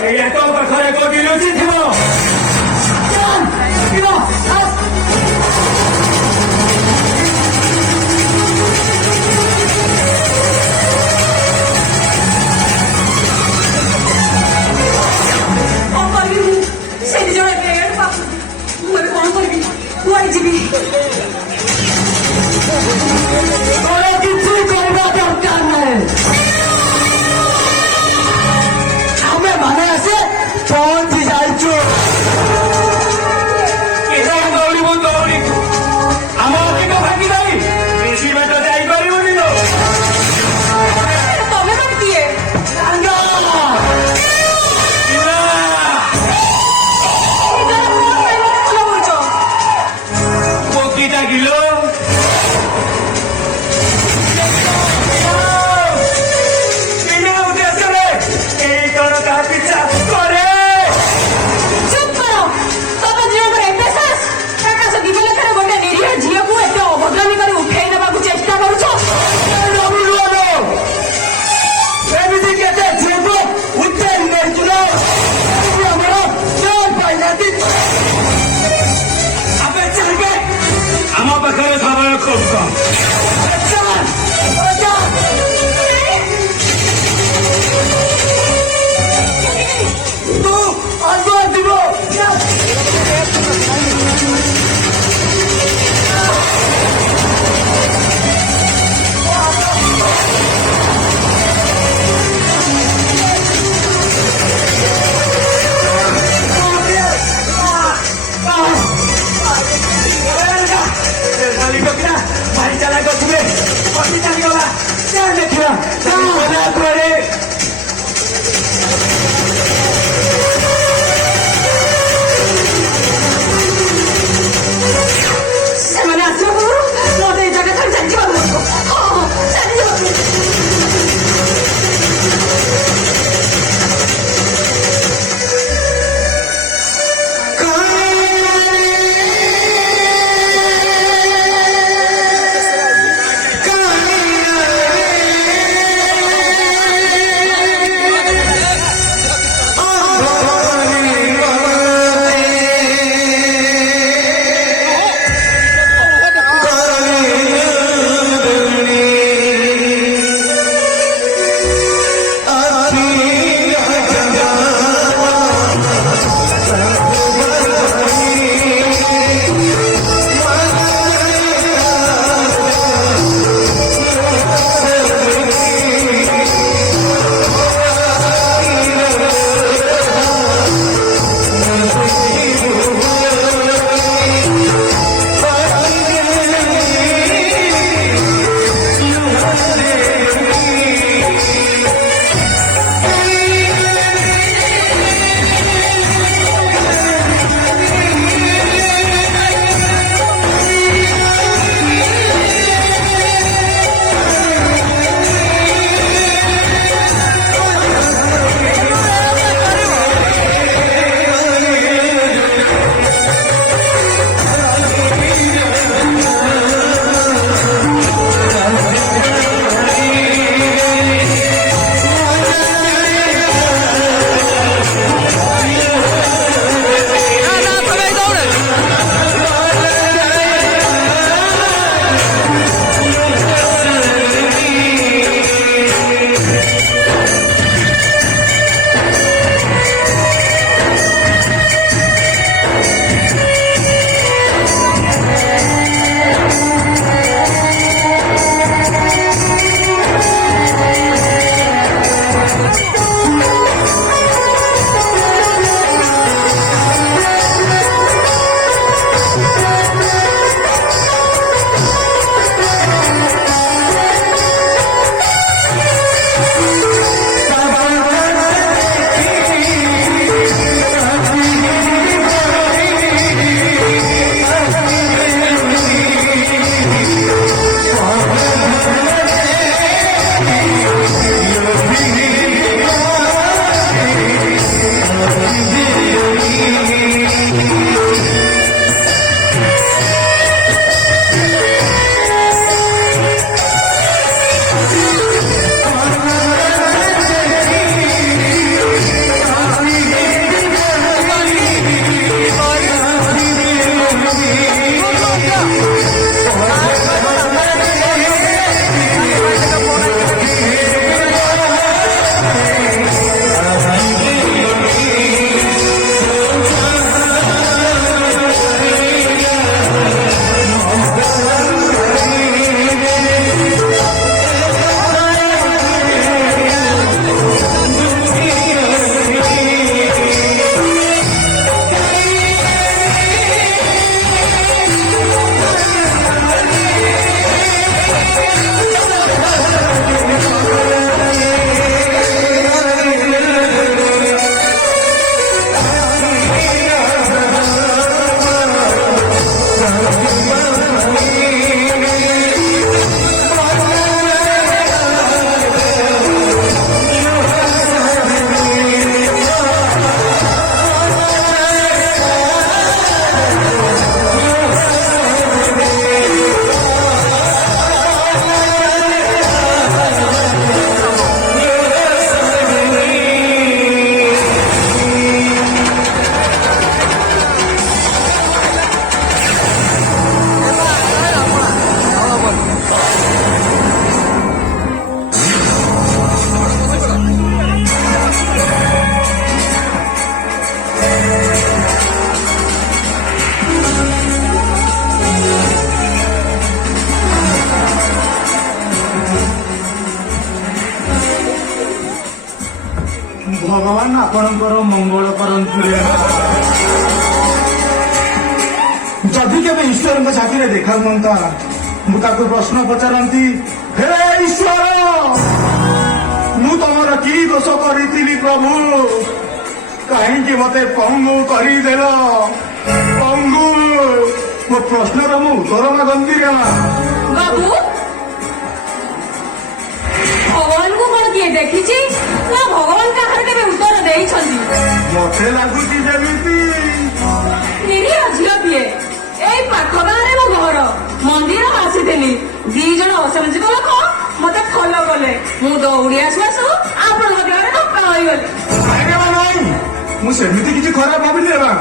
এই এত কথারে গতি রুচি ছিল কিছুই করবা দরকার নেই আমি মানে আছে ফোন যাইছো ଆପଣଙ୍କର ମଙ୍ଗଳ କରନ୍ତୁ ରେ ମା। ଯଦି କେବେ ଈଶ୍ୱରଙ୍କ ଛାତିରେ ଦେଖା ହୁଅନ୍ତା ମୁଁ ତାକୁ ପ୍ରଶ୍ନ ପଚାରନ୍ତି, ହେ ଈଶ୍ୱର, ମୁଁ ତମର କି ଦୋଷ କରିଥିଲି ପ୍ରଭୁ, କାହିଁକି ମତେ ପଙ୍ଗୁ କରିଦେଲ? ପଙ୍ଗୁ, ମୋ ପ୍ରଶ୍ନର ମୁଁ ଉତ୍ତର ମାଗନ୍ତି ରେ ମା। ବାବୁ ଭଗବାନଙ୍କୁ କଣ କିଏ ଦେଖିଛି ନା ଭଗବାନ କାହାର କେବେ ଉତ୍ତର ଦେଇଛନ୍ତି? ମତେ ଲାଗୁଛି ଯେମିତି ନିରୀହ ଝିଅଟିଏ, ଏଇ ପାଖ ଗାଁରେ ମୋ ଘର, ମନ୍ଦିର ଆସିଥିଲି, 2 ଜଣ ଅସାମାଜିକ ଲୋକ ମତେ ଫଲୋ କଲେ, ମୁଁ ଦୌଡ଼ି ଆସୁ ଆସୁ ଆପଣଙ୍କ ଦେହରେ ଧକ୍କା ହୋଇଗଲି। ଆରେ ମା ନାଇଁ, ମୁଁ ସେମିତି କିଛି ଖରାପ ଭାବିନି ରେ ମା।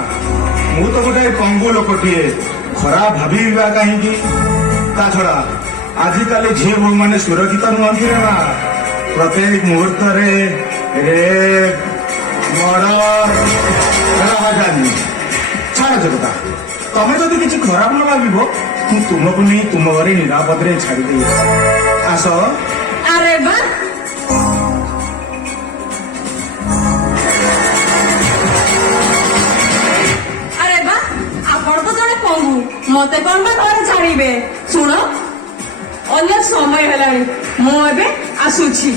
ମୁଁ ତ ଗୋଟେ ପଙ୍ଗୁ ଲୋକଟିଏ, ଖରାପ ଭାବିବା କାହିଁକି? ତା ଛଡା ଆଜିକାଲି ଝିଅ ବୋହୂ ମାନେ ସୁରକ୍ଷିତ ନୁହନ୍ତି ରେ ମା। ପ୍ରତ୍ୟେକ ମୁହୂର୍ତ୍ତରେ ରେପ୍, ମର୍ଡର, ରାହାଜାନୀ। ଛାଡ଼ ସେ କଥା, ତମେ ଯଦି କିଛି ଖରାପ ନ ଭାବିବ ମୁଁ ତୁମକୁ ନେଇ ତୁମ ଘରେ ନିରାପଦରେ ଛାଡ଼ିଦେବି। ଆସ। ଆରେ ବା, ଆରେ ବା, ଆପଣ ତ ଜଣେ ପଙ୍ଗୁ, ମତେ କଣ ବା ଘରେ ଛାଡିବେ? ଶୁଣ, ଅନ୍ୟ ସମୟ ହେଲାଣି, ମୁଁ ଏବେ ଆସୁଛି।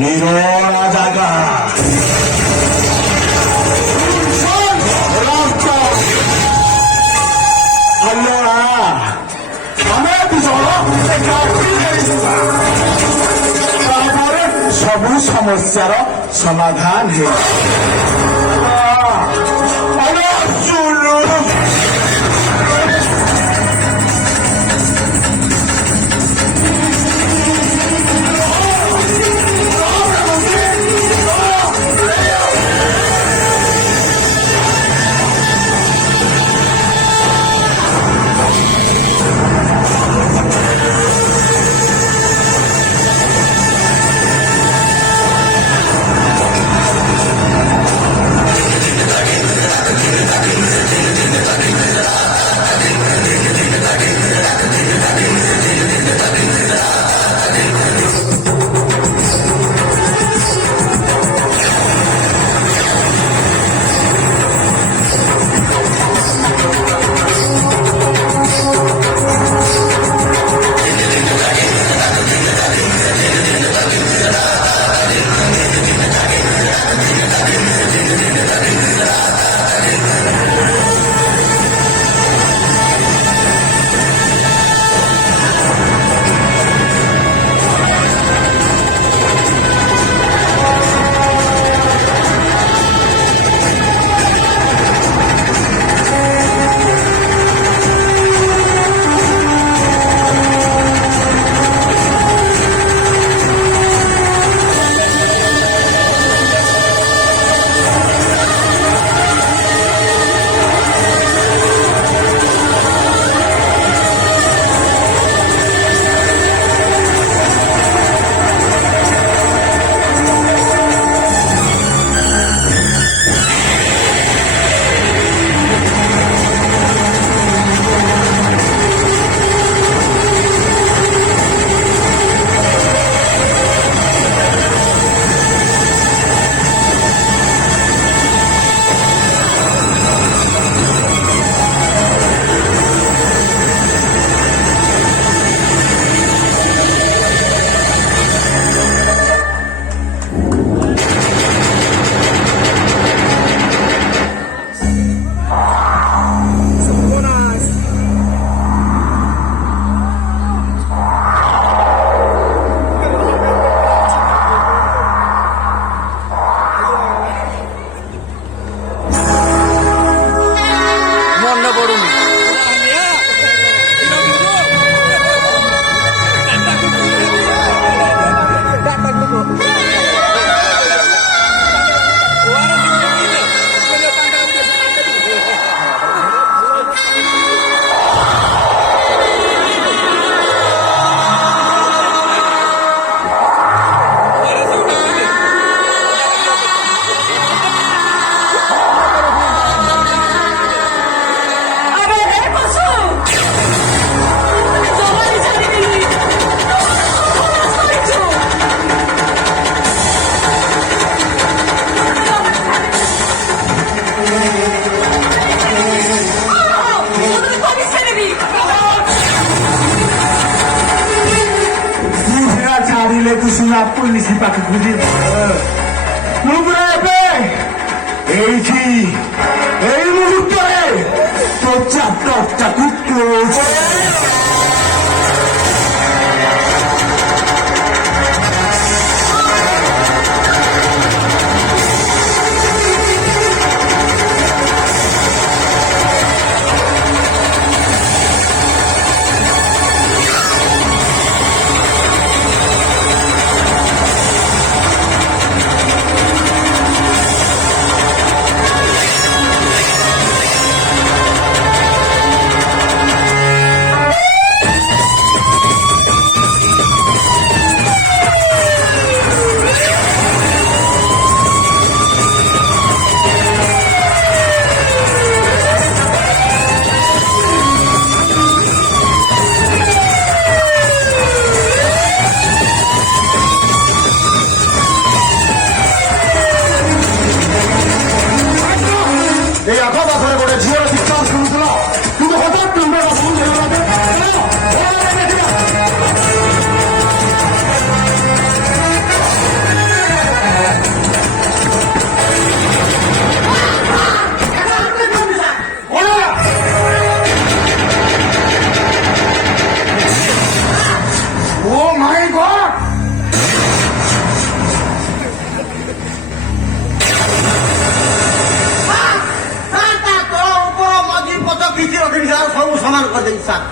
ନିରୋଳା ଜାଗା ଆମେ ତାପରେ ସବୁ ସମସ୍ୟାର ସମାଧାନ ପୋଲିସ ପାଖକୁ ଯିବ ମୁଁ ପୁରା ଏବେ ଏଇଠି ଏଇ ମୁହୂର୍ତ୍ତରେ ତୋ ଚାପ୍ଟରଟାକୁ କ୍ଲୋଜ এই আখপাখରେ ଗୋଟେ ଝିଅର ଚିତ୍କାର ଶୁଣୁଥିଲା କିନ୍ତୁ ହଠାତ୍ ନମ୍ବରଟା ବନ୍ଦ ହେଇଗଲା। ଓ ମାଇ ଗଡ୍ ସବୁ ସମାନ କରିଦେଇଛି ସାର୍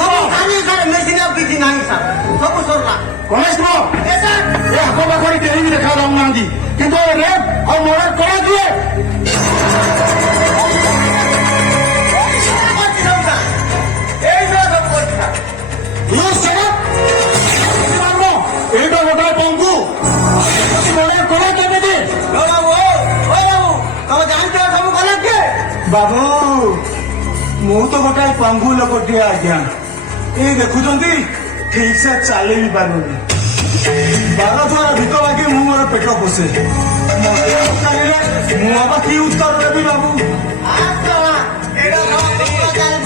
ସବୁ ଖାଲି ସାର୍ ମେସିନ୍ ଆଉ କିଛି ନାହିଁ ସାର୍ ସବୁ ସରିଲା କନେଷ୍ଟବଳ ଏ ଆଖପାଖରେ କେହି ବି ଦେଖା ଯାଉନାହାନ୍ତି କିନ୍ତୁ ରେପ୍ ଆଉ ମର୍ଡର କଣ ଦିଏ ଏଇଟା ଗୋଟେ ପଙ୍ଗୁ ମର୍ଡର କଣ କେମିତି ତମେ ଜାଣିଛ ସବୁ କଲେ କିଏ ବାବୁ ମୁଁ ତ ଗୋଟାଏ ପଙ୍ଗୁ ଲୋକଟିଏ ଆଜ୍ଞା ଏଇ ଦେଖୁଛନ୍ତି ଠିକ ସେ ଚାଲି ବି ପାରୁନି ବାର ଦ୍ୱାରା ଭିକ ବାକି ମୁଁ ମୋର ପେଟ ପୋଷେ ମୁଁ ବାବା କି ଉତ୍ତର ଦେବି ବାବୁ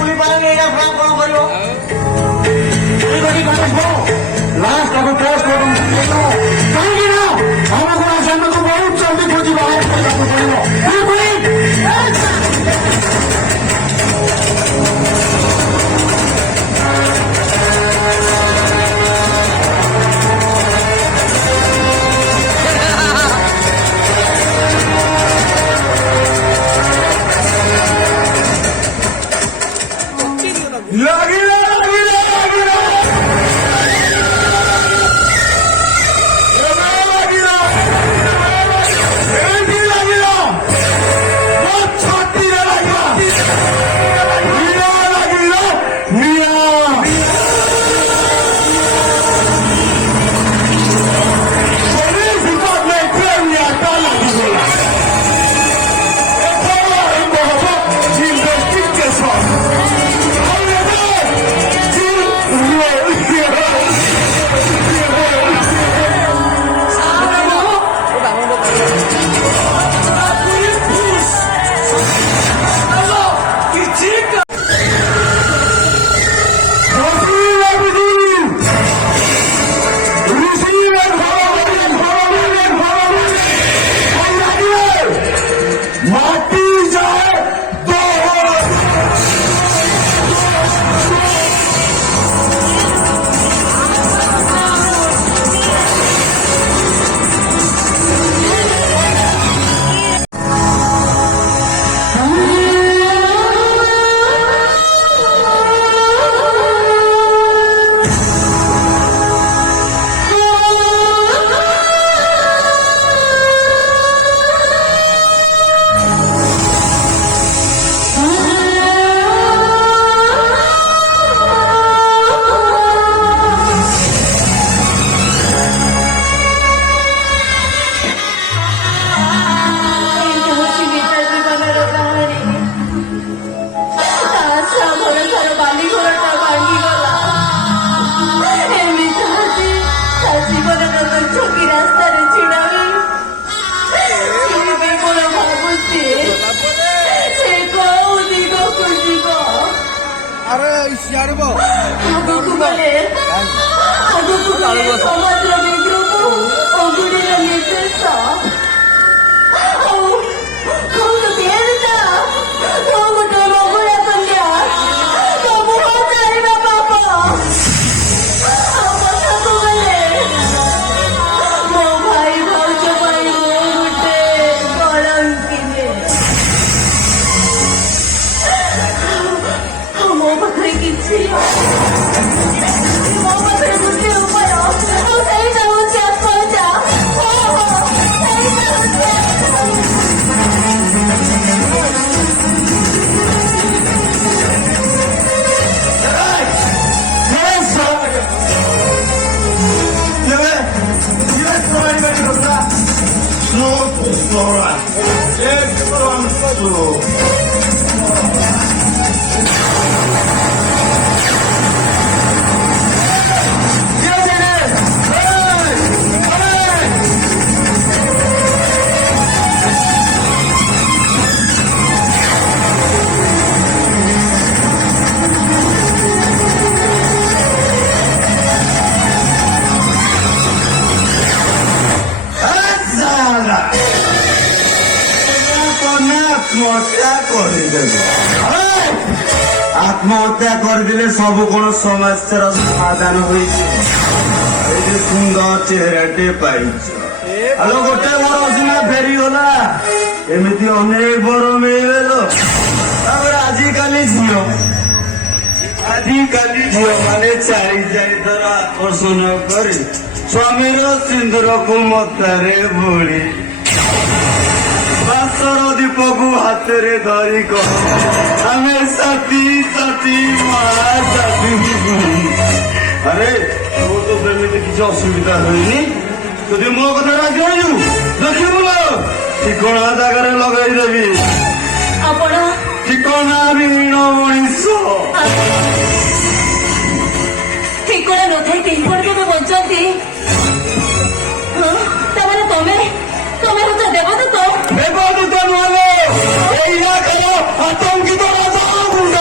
ବୁଲି ପାରେନି ଏଇଟା କଣ କରିବ ଲାଷ୍ଟ ତାକୁ ଟେଷ୍ଟ କରନ୍ତୁ କାହିଁକି ନା ଆମକୁ ସେମାନଙ୍କୁ ବହୁତ ଜଲ୍ଦି ଖୋଜି ବାହାର କରିବାକୁ ପଡ଼ିବ ଲାଗିଲା ଲାଗିଲା ଲାଗିଲା ଲାଗିଲା ଏଇଠି ଲାଗିଲା ମୋ ଛାତିରେ ଲାଗିଲା ନିଆଁ ଲାଗିଲା ନିଆଁ ପୋଲିସ ଡିପାର୍ଟମେଣ୍ଟରେ ନିଆଁଟା ଲାଗିଗଲା ଏଥର ଆରମ୍ଭ ହବ ଇନଭେଷ୍ଟିଗେସନ माटी जाए दो ଆଗକୁ ଗଲେ ସମାଜର ବିଗ୍ରହକୁ ବସୁ আত্মহত্যা କରିଦେବେ আত্মহত্যা କରିଦେଲେ ସବୁ କଣ ସମସ୍ୟାର ସମାଧାନ ହୋଇଛି ଏଇଠି ସୁନ୍ଦର ଚେହେରାଟେ ପାଇଛ ଆଲୋ ଗୋଟେ ବର ସିନା ଫେରିଗଲା ଏମିତି ଅନେକ ବର ମିଳିଗଲ ତାପରେ ଆଜିକାଲି ଝିଅ ମାନେ ଚାରି ଥର ଆକର୍ଷଣ କରି ସ୍ୱାମୀର ସିନ୍ଦୁରକୁ ମଥାରେ ବୋଳି ବାସର ଦୀପକୁ ହାତରେ ଧରି କହ ଆମେ ସାଥୀ ସାଥୀ ସାଥୀ ଆରେ ତୋର ତ ସେମିତି କିଛି ଅସୁବିଧା ହୋଇନି ଯଦି ମୋ କଥା ରାଜି ହୋଇଛୁ ଦେଖିବୁ ଠିକଣା ଜାଗାରେ ଲଗେଇଦେବି ଆପଣ ଠିକଣା ବିହୀନ ମଣିଷ ଠିକଣା ନଥାଇ କିପରି କେବେ ବଞ୍ଚନ୍ତି ତାମାନେ ତମେ ହଉଛ ଦେବଦୂତ ଦେବଦୂତ ନୁହେଁ ଏଇ ଇଲାକାର ଆତଙ୍କିତ ରାଜା ଗୁଣ୍ଡ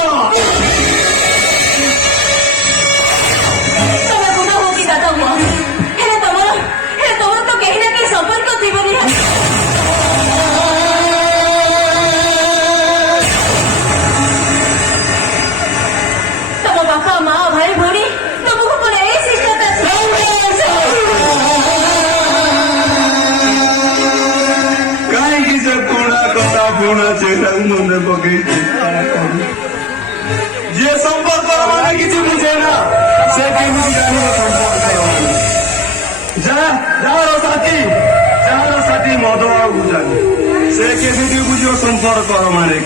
ତମେ ଗୁଣ୍ଡ ହଉ କି ଦାଦା ହୁଅ ହେଲେ ତମର ତ କେହି ନା କେହି ସମ୍ପର୍କ ଥିବ ନିହାତି ତମ ବାପା ମା ଭାଇ ଭଉଣୀ ତମକୁ କଣ ଏଇ ଶିକ୍ଷାଟା କାହିଁକି ସେ ପୁଣା କଥା ପୁଣା ଚେହେରାକୁ ମନେ ପକେଇଛି ଯିଏ ସମ୍ପର୍କ ମାନେ କିଛି ବୁଝେ ନା ସେ କେମିତି ଜାଣିବ ଯାହାର ସାଥୀ ମଦ ଆଉ ବୁଝାନି ସେ କେମିତି ବୁଝିବ ସମ୍ପର୍କ ମାନେ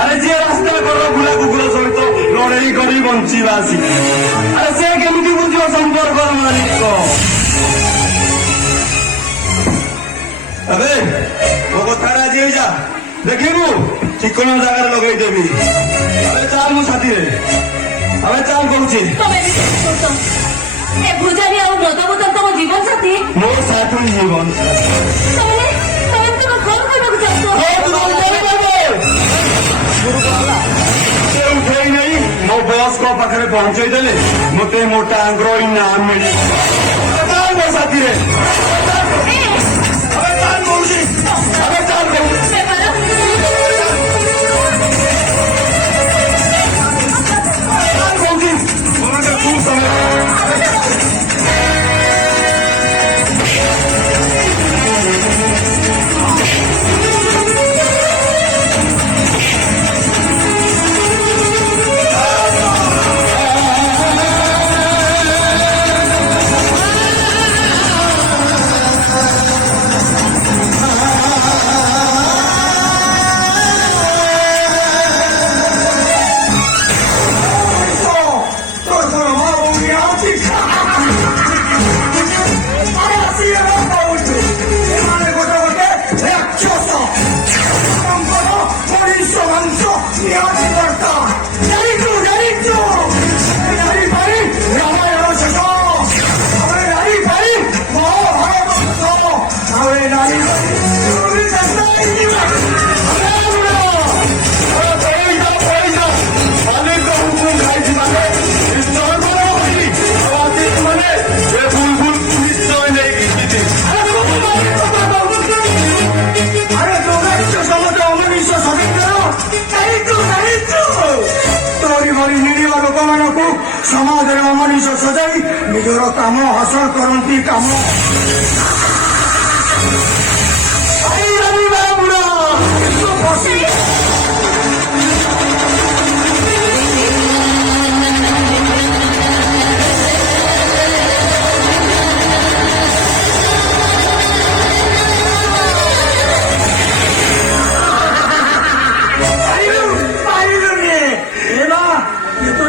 ଆରେ ଯିଏ ରାସ୍ତା କର ବୁଲା କୁକୁର ସହିତ ଲଢେଇ କରି ବଞ୍ଚିବା ଶିଖେ ଆରେ ସେ କେମିତି ବୁଝିବ ସମ୍ପର୍କ ମାଲିକ ଏବେ ମୋ କଥା ରାଜି ହେଇଯା ଦେଖିବୁ ଠିକଣା ଜାଗାରେ ଲଗେଇଦେବି ଏବେ ଚାଲ ମୋ ସାଥିରେ ଏବେ ଚାଲ କହୁଛି ତମେ ଏ ଭୁଜାରୀ ଆଉ ମଦ ବୋତଲ ତମ ଜୀବନ ସାଥୀ ମୋ ସାଥୀ ଜୀବନ ତମେ ତମ ଘର କରିବାକୁ ଚାହୁଁଛ ସେ ଉଠେଇ ନେଇ ମୋ ବସ୍ଙ୍କ ପାଖରେ ପହଞ୍ଚେଇ ଦେଲେ ମତେ ମୋ ଟାଙ୍ଗର ଇନାମ ମିଳିବ ମୋ ସାଥିରେ କହୁଛି ଏବେ ଚାଲ କହୁଛି ସମାଜରେ ଅମଣିଷ ସଜାଇ ନିଜର କାମ ହାସଲ କରନ୍ତି କାମ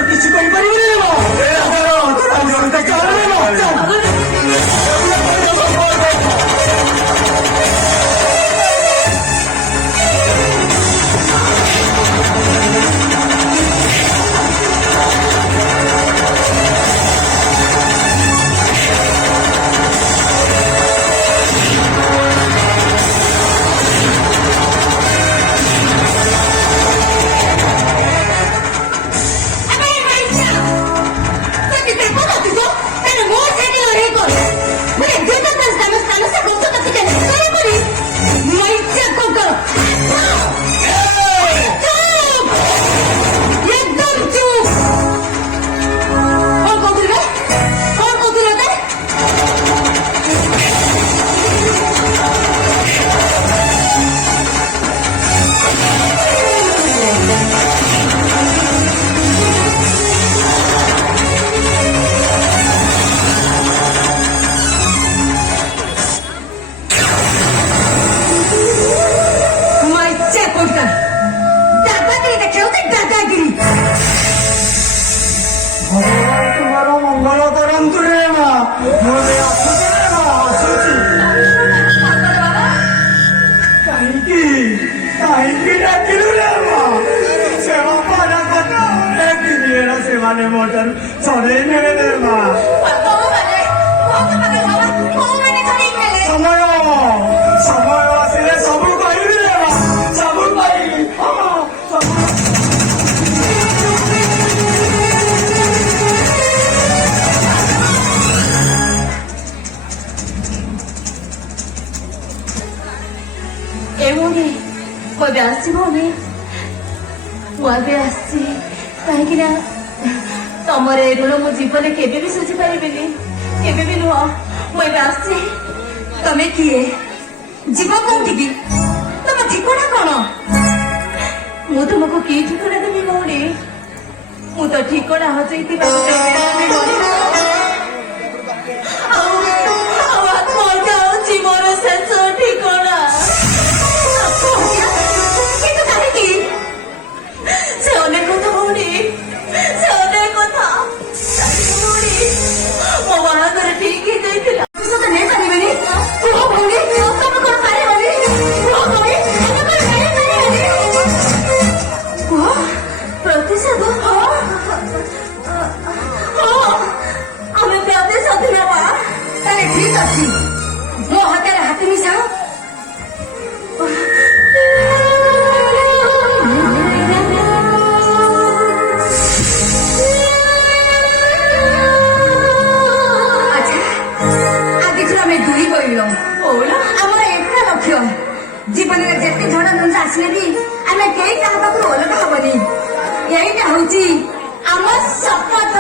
କିଛି କରିପାରିବି ମୁଁ ବି ଆସୁଛି ରେ ମା ଆସୁଛି କାହିଁକି କାହିଁକି ଡାକିଲୁ ରେ ମା ସେ ବାପା ଡାକଟା ଡାକିନି ଏରା ସେମାନେ ମୋ ଠାରୁ ଛଡ଼େଇ ନେବେ ରେ ମା ସମୟ ସମୟ ଆସିଲେ ସବୁ କହିବି ରେ ମା ସବୁ କହିବି ହଁ ସବୁ ଏମୁନି ମୁଁ ଏବେ ଆସିଛି ଭଉଣୀ ମୁଁ ଏବେ ଆସିଛି କାହିଁକି ନା ତମର ଏ ଋଣ ମୋ ଜୀବନରେ କେବେ ବି ସୁଝି ପାରିବିନି କେବେ ବି ନୁହଁ ମୁଁ ଏବେ ଆସିଛି ତମେ କିଏ ଯିବ କୋଉଠିକି ତମ ଠିକଣା କଣ ମୁଁ ତୁମକୁ କି ଠିକଣା ଦେବି ଭଉଣୀ ମୁଁ ତ ଠିକଣା ହଜେଇଥିବା ଗୋଟେ ମଣିଷ। ଆଉ ଆତ୍ମହତ୍ୟା ହଉଛି ମୋର ଶେଷ ଠିକଣା କିନ୍ତୁ କାହିଁକି ସେ ଅନେକ କଥା ଭଉଣୀ ସେ ଅନେକ କଥା ଭଉଣୀ ମୋ ବାହାଘର ଠିକ ହେଇଯାଇଥିଲା ସତ ନେଇପାରିବେନି କୁହ ଭଉଣୀ ତମେ କଣ ପାରିବନି କୁହ ଭଉଣୀ ତମେ କଣ ନେଇପାରିବନି କୁହ ପ୍ରତିଶୋଧ ହଁ ଆମେ ପ୍ରତିଶୋଧ ନେବା ତାହେଲେ ଠିକ ଅଛି ମୋ ହାତରେ ହାତ ମିଶାଅ ଆମର ଏକା ଲକ୍ଷ୍ୟ ଜୀବନରେ ଯେତେ ଝଡ଼ ଝଞ୍ଜ ଆସିଲେ ବି ଆମେ କେହି କାହା ପାଖରୁ ଅଲଗା ହବନି ଏଇଟା ହଉଛି ଆମ ଶପଥ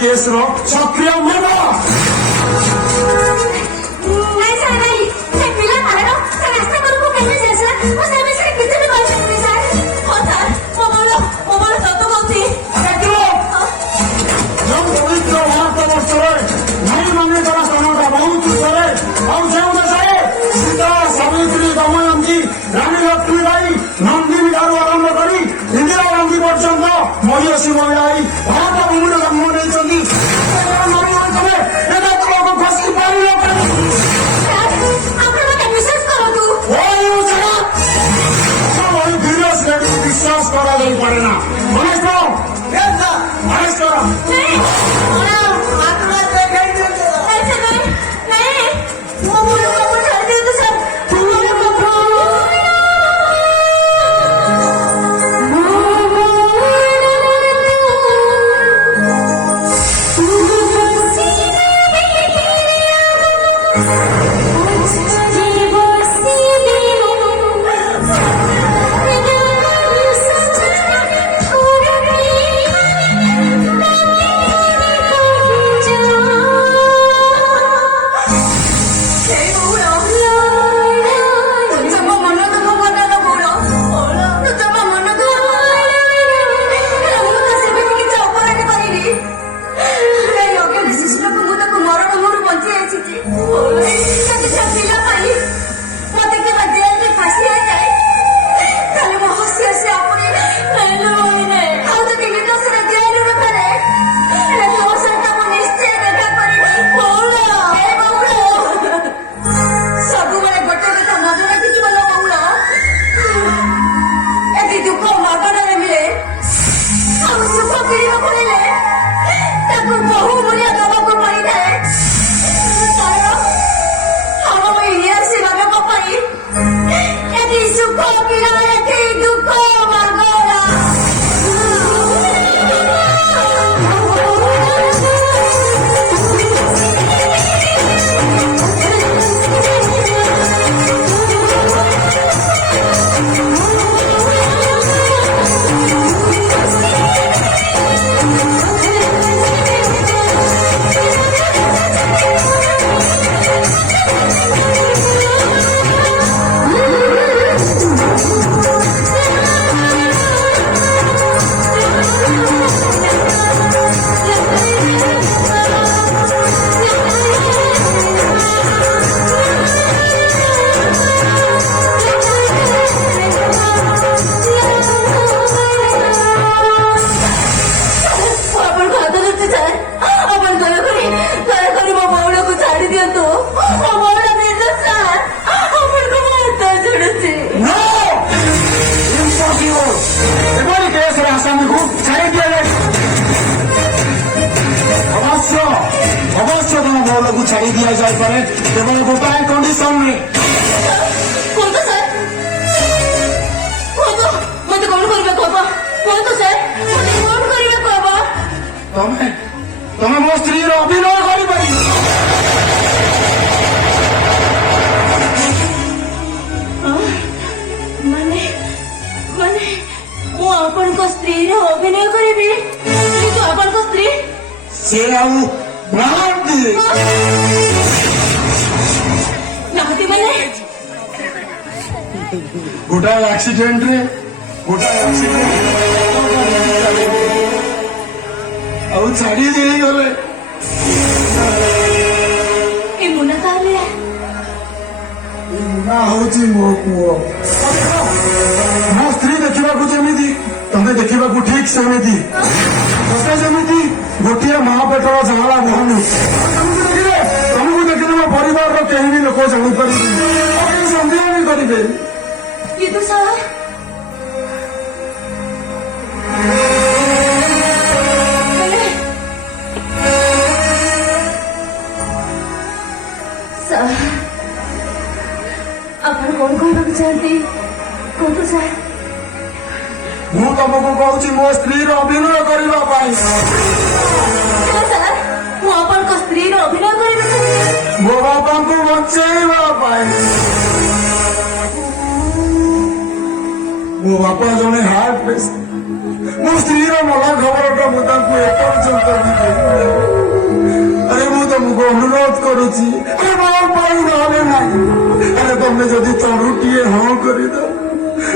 କେସ୍ର ସକ୍ରିୟ ମେମ୍ବର ରାଣୀ ଲକ୍ଷ୍ମୀବାଇ ନନ୍ଦିନୀ ଠାରୁ ଆରମ୍ଭ କରି ଇନ୍ଦିରା ଗାନ୍ଧୀ ପର୍ଯ୍ୟନ୍ତ ମହିଷୀ ମହିଳା ଭାରତ ଭୂମିରେ ଜନ୍ମ ନେଇଛନ୍ତି। ଛାଡ଼ି ଦିଆଯାଇପାରେ କେବଳ ଗୋଟାଏ କଣ୍ଡିସନରେ। କୁହନ୍ତୁ ସାର୍, କୁହନ୍ତୁ ମତେ କଣ କରିବାକୁ ହବ? କୁହନ୍ତୁ ସାର୍, ମତେ କଣ କରିବାକୁ ହବ? ତମେ ମୋ ସ୍ତ୍ରୀର ଅଭିନୟ କରିପାରିବ। ମାନେ ମାନେ ମୁଁ ଆପଣଙ୍କ ସ୍ତ୍ରୀର ଅଭିନୟ କରିବି, କିନ୍ତୁ ଆପଣଙ୍କ ସ୍ତ୍ରୀ ସେ ଆଉ ନାହାନ୍ତି। ନାହାନ୍ତି ମାନେ ଗୋଟାଏ ଆକ୍ସିଡେଣ୍ଟରେ ଆଉ ଛାଡ଼ି ଦେଇଗଲେ। ଏ ମୁନା ତାହେଲେ ନା ହଉଛି ମୋ ପୁଅ। ମୋ ସ୍ତ୍ରୀ ଦେଖିବାକୁ ଯେମିତି ତମେ ଦେଖିବାକୁ ଠିକ ସେମିତି। ତମେ ଯେମିତି ଗୋଟିଏ ମା ପେଟର ଜାଁଳା ଭଉଣୀ। ତମକୁ ଦେଖିଲେ ମୋ ପରିବାରର କେହି ବି ଲୋକ ଜାଣିପାରିବେ, ସନ୍ଦେହ ବି କରିବେ। କିନ୍ତୁ ସାର୍ ଆପଣ କଣ କହିବାକୁ ଚାହାନ୍ତି? କୁହନ୍ତୁ ସାର୍। ମୁଁ ତମକୁ କହୁଛି ମୋ ସ୍ତ୍ରୀର ଅଭିନୟ କରିବା ପାଇଁ। ସାର୍ ମୁଁ ଆପଣଙ୍କ ସ୍ତ୍ରୀର ଅଭିନୟ କରିବାକୁ ଚାହୁଁଛି। ମୋ ବାପାଙ୍କୁ ବଞ୍ଚେଇବା ପାଇଁ। ମୋ ବାପା ଜଣେ ହାର୍ଟ ପେସେଣ୍ଟ। ମୋ ସ୍ତ୍ରୀର ମଲା ଖବରଟା ମୁଁ ତାଙ୍କୁ ଏପର୍ଯ୍ୟନ୍ତ ବି ଦେଇନି। ଆରେ ମୁଁ ତମକୁ ଅନୁରୋଧ କରୁଛି, ମୋ ପାଇଁ ନହେଲେ ନାହିଁ। ଆରେ ତମେ ଯଦି ତରୁଟିଏ ହଁ କରିଦବ,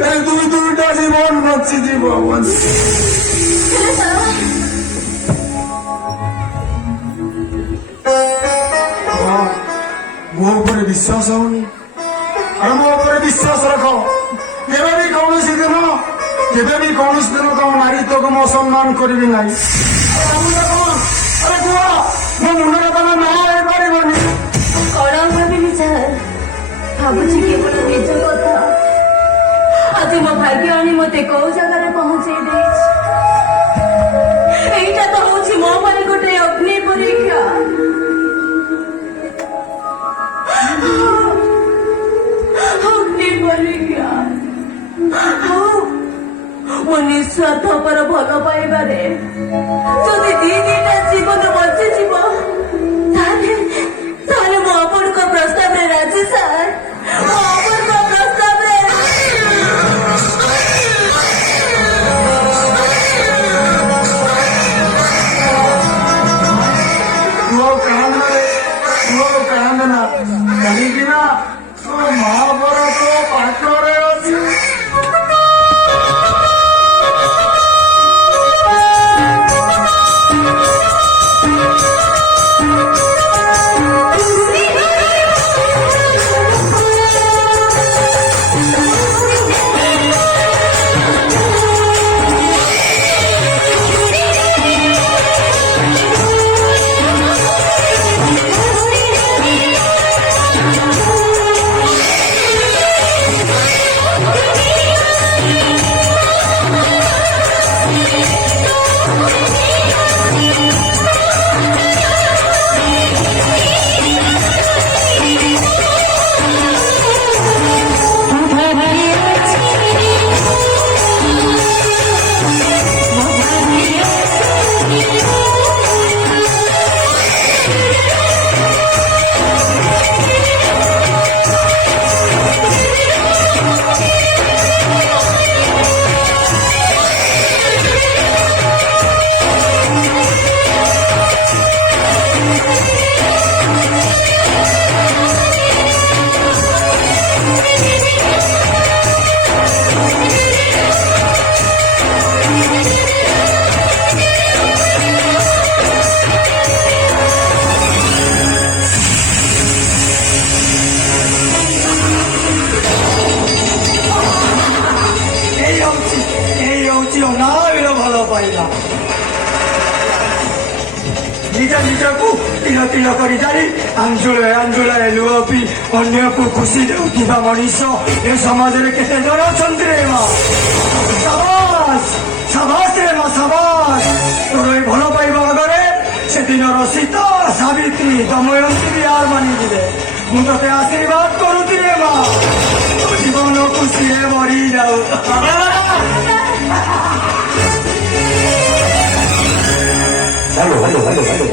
ଆରେ ଦୁଇଟା ଜୀବନ ବଞ୍ଚିଯିବ। ମୋ ଉପରେ ବିଶ୍ୱାସ ହଉନି? ଆରେ ମୋ ଉପରେ ବିଶ୍ୱାସ ରଖ। କେବେ ବି କୌଣସି ଦିନ ତମ ନାରୀତ୍ୱକୁ ମୁଁ ସମ୍ମାନ କରିବି ନାହିଁ। ଆରେ କୁହ, ମୋ ମୁଣ୍ଡରେ ତମେ ନା ହେଇପାରିବନି। କଣ ଭାବିଲି ସାର୍? ଭାବୁଛି କେବଳ ନିଜ କଥା। ଆଜି ମୋ ଭାଗ୍ୟ ଆଣି ମତେ କୋଉ ଜାଗାରେ ପହଞ୍ଚେଇ ଦେଇଛି। ଏଇଟା ତ ହଉଛି ମୋ ପାଇଁ ଗୋଟେ ଅଗ୍ନି ପରୀକ୍ଷା। ଅଗ୍ନି ପରୀକ୍ଷା। ମୋ ନିଃସ୍ୱାର୍ଥପର ଭଲ ପାଇବାରେ ଯଦି ଦିଟା ଜୀବନ ବଞ୍ଚିଯିବ, ତାହେଲେ ମୁଁ ଆପଣଙ୍କ ପ୍ରସ୍ତାବରେ ରାଜି ସାର୍। ମୁଁ ଆପଣଙ୍କ ପ୍ରସ୍ତାବରେ କାନ୍ଦନା, କାହିଁକି ନା ତୋ ମହାଭାରତ ପାଠରେ ଅଛି। ନିଜକୁ ତିଳ ତିଳ କରି ଜାରି ଆଞ୍ଜୁଳେ ଆଞ୍ଜୁଳାଏ ଲୁହ ପି ଅନ୍ୟକୁ ଖୁସି ଦେଉଥିବା ମଣିଷ ଏ ସମାଜରେ କେତେ ଜଣ ଅଛନ୍ତି ରେ ମା? ସାବାସ୍ ସାବାସ୍ ରେ ମା ସାବାସ୍। ତୋର ଏ ଭଲ ପାଇବା ଆଗରେ ସେଦିନର ଶୀତ ସାବିତ୍ରୀ ଦମୟନ୍ତୀ ବି ହାର ମାନିଯିବେ। ମୁଁ ତତେ ଆଶୀର୍ବାଦ କରୁଛି ରେ ମା, ତୋ ଜୀବନ ଖୁସିରେ ମରି ଯାଉ। Hello.